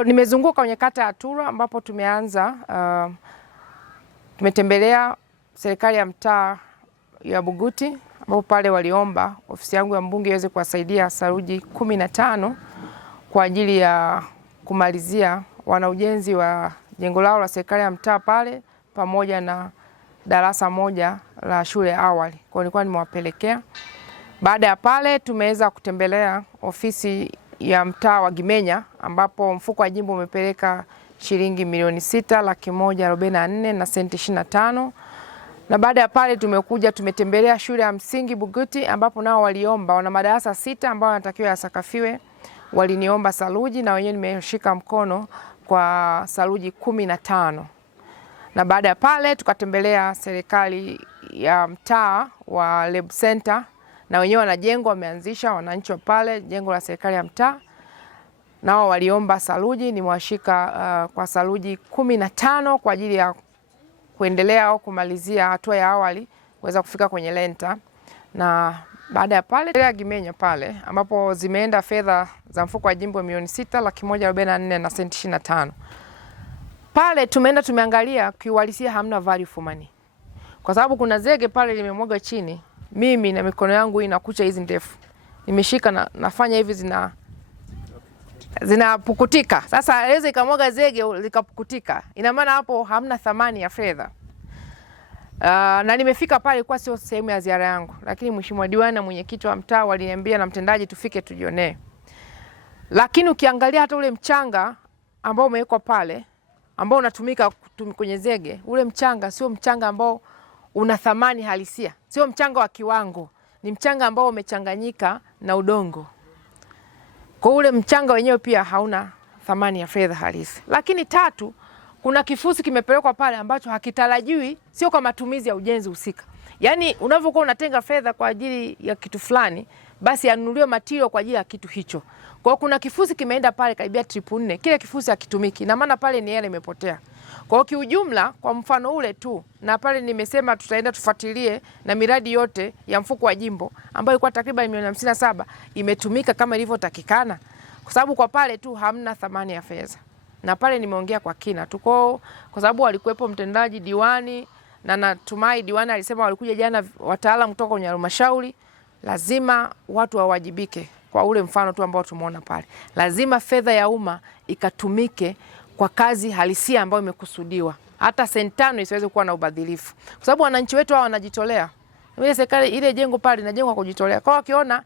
Nimezunguka kwenye kata ya Turwa ambapo tumetembelea serikali ya mtaa ya Buguti ambapo pale waliomba ofisi yangu ya mbunge iweze kuwasaidia saruji 15 kwa ajili ya kumalizia wana ujenzi wa jengo lao la serikali ya mtaa pale pamoja na darasa moja la shule ya awali. Kwa hiyo nilikuwa nimewapelekea. Baada ya pale tumeweza kutembelea ofisi ya mtaa wa Gimenya ambapo mfuko wa jimbo umepeleka shilingi milioni 6,144 na senti 25. Na baada ya pale tumetembelea shule ya msingi Buguti ambapo nao waliomba, wana madarasa 6 ambao wanatakiwa yasakafiwe, waliniomba saruji na wenyewe nimeshika mkono kwa saruji 15. Na baada ya pale tukatembelea serikali ya mtaa wa Lab Center na wenyewe wana jengo wameanzisha, wananchi wa pale jengo la serikali ya mtaa nao waliomba saruji, nimewashika kwa saruji 15 kwa ajili ya kuendelea au kumalizia hatua ya awali kuweza kufika kwenye lenta. Na baada ya pale ya Gimenya pale ambapo zimeenda fedha za mfuko wa jimbo milioni 6,144 na senti 25. Pale tumeangalia kiuhalisia hamna value for money. Kwa sababu kuna zege pale limemwaga chini. Mimi na mikono yangu hii na kucha hizi ndefu nimeshika nafanya hivi zinapukutika. Sasa aweze ikamwaga zege likapukutika. Ina maana hapo hamna thamani ya fedha. Na nimefika pale kwa sio sehemu ya ziara yangu, lakini mheshimiwa diwani na mwenyekiti wa mtaa waliniambia na mtendaji tufike tujionee. Lakini ukiangalia hata ule mchanga ambao umewekwa pale ambao unatumika kwenye zege, ule mchanga sio mchanga ambao una thamani halisia. Sio mchanga wa kiwango, ni mchanga ambao umechanganyika na udongo. Kwa ule mchanga wenyewe pia hauna thamani ya fedha halisi. Lakini tatu, kuna kifusi kimepelekwa pale ambacho hakitarajiwi, sio kwa matumizi ya ujenzi husika. Yaani unavyokuwa unatenga fedha kwa ajili ya kitu fulani, basi anunuliwe material kwa ajili ya kitu hicho. Kwa hiyo kuna kifusi kimeenda pale karibia 4,400, kile kifusi hakitumiki. Na maana pale ni hela imepotea. Kwa hiyo kiujumla kwa mfano ule tu, na pale nimesema tutaenda tufuatilie na miradi yote ya mfuko wa jimbo ambayo ilikuwa takriban milioni 57 imetumika kama ilivyotakikana. Kwa sababu kwa pale tu hamna thamani ya fedha. Na pale nimeongea kwa kina tu kwa sababu walikuwepo mtendaji, diwani, na natumai diwani alisema walikuja jana wataalamu kutoka kwenye halmashauri. Lazima watu wawajibike kwa ule mfano tu ambao tumeona pale. Lazima fedha ya umma ikatumike kwa kazi halisia ambayo imekusudiwa. Hata senti 5 isiweze kuwa na ubadhilifu. Kwa sababu wananchi wetu hao wanajitolea. Ile serikali ile jengo pale linajengwa kwa kujitolea. Kwa hiyo wakiona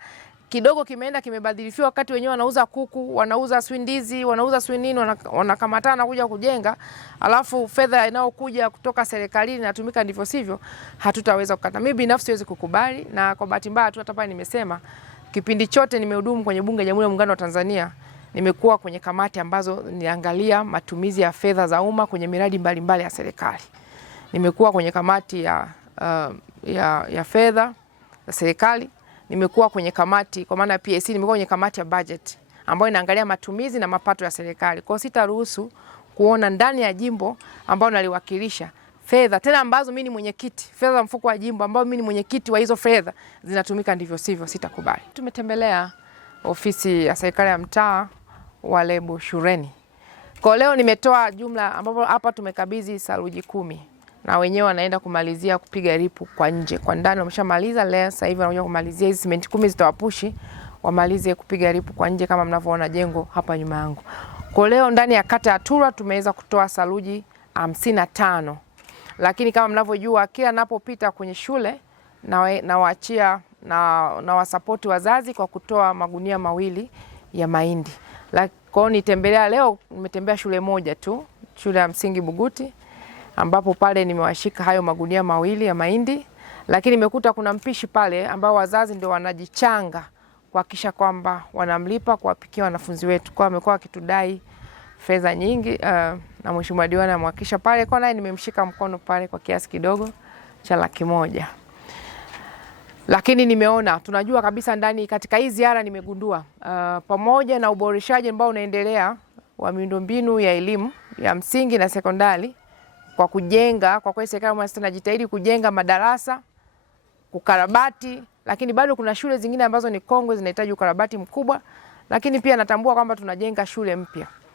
kidogo kimeenda kimebadilifiwa wakati wenyewe wanauza kuku, wanauza swindizi, wanauza swinini, wanakamatana kuja kujenga, alafu fedha inayokuja kutoka serikalini inatumika ndivyo sivyo, hatutaweza kukata. Mimi binafsi siwezi kukubali, na kwa bahati mbaya tu hata pale nimesema kipindi chote nimehudumu kwenye bunge la Jamhuri ya Muungano wa Tanzania, nimekuwa kwenye kamati ambazo niangalia matumizi ya fedha za umma kwenye miradi mbalimbali ya serikali. Nimekuwa kwenye kamati ya fedha za serikali. Nimekuwa kwenye kamati kwa maana PSC, nimekuwa kwenye kamati ya budget ambayo inaangalia matumizi na mapato ya serikali. Kwa hiyo sitaruhusu kuona ndani ya jimbo ambao naliwakilisha fedha tena ambazo mimi ni mwenyekiti, fedha za mfuko wa jimbo ambao mimi ni mwenyekiti wa hizo fedha zinatumika ndivyo sivyo, sitakubali. Tumetembelea ofisi ya serikali ya mtaa wa Lebu shuleni. Kwa leo nimetoa jumla ambapo hapa tumekabidhi saruji 10. Na wenyewe wanaenda kumalizia kupiga ripu kwa nje. Kwa ndani wameshamaliza leo, sasa hivi wanakuja kumalizia hizi simenti 10 zitawapushi wamalize kupiga ripu kwa nje kama mnavyoona jengo hapa nyuma yangu. Kwa leo ndani ya kata ya Turwa tumeweza kutoa saruji 55. Lakini kama mnavyojua kila napopita kwenye shule na waachia na wasapoti wazazi kwa kutoa magunia 2 ya mahindi. Kwa hiyo nitembelea leo, nimetembea shule moja tu, shule ya msingi Buguti, ambapo pale nimewashika hayo magunia 2 ya mahindi, lakini nimekuta kuna mpishi pale ambao wazazi ndio wanajichanga kuhakikisha kwamba wanamlipa kuwapikia wanafunzi wetu. Kwa amekuwa akitudai fedha nyingi na mheshimiwa diwani amhakikisha pale, kwa naye nimemshika mkono pale kwa kiasi kidogo cha 100,000. Lakini nimeona tunajua kabisa ndani katika hii ziara nimegundua pamoja na uboreshaji ambao unaendelea wa miundombinu ya elimu ya msingi na sekondari kwa kujenga, kwa kweli serikali inajitahidi kujenga madarasa, kukarabati, lakini bado kuna shule zingine ambazo ni kongwe zinahitaji ukarabati mkubwa, lakini pia natambua kwamba tunajenga shule mpya.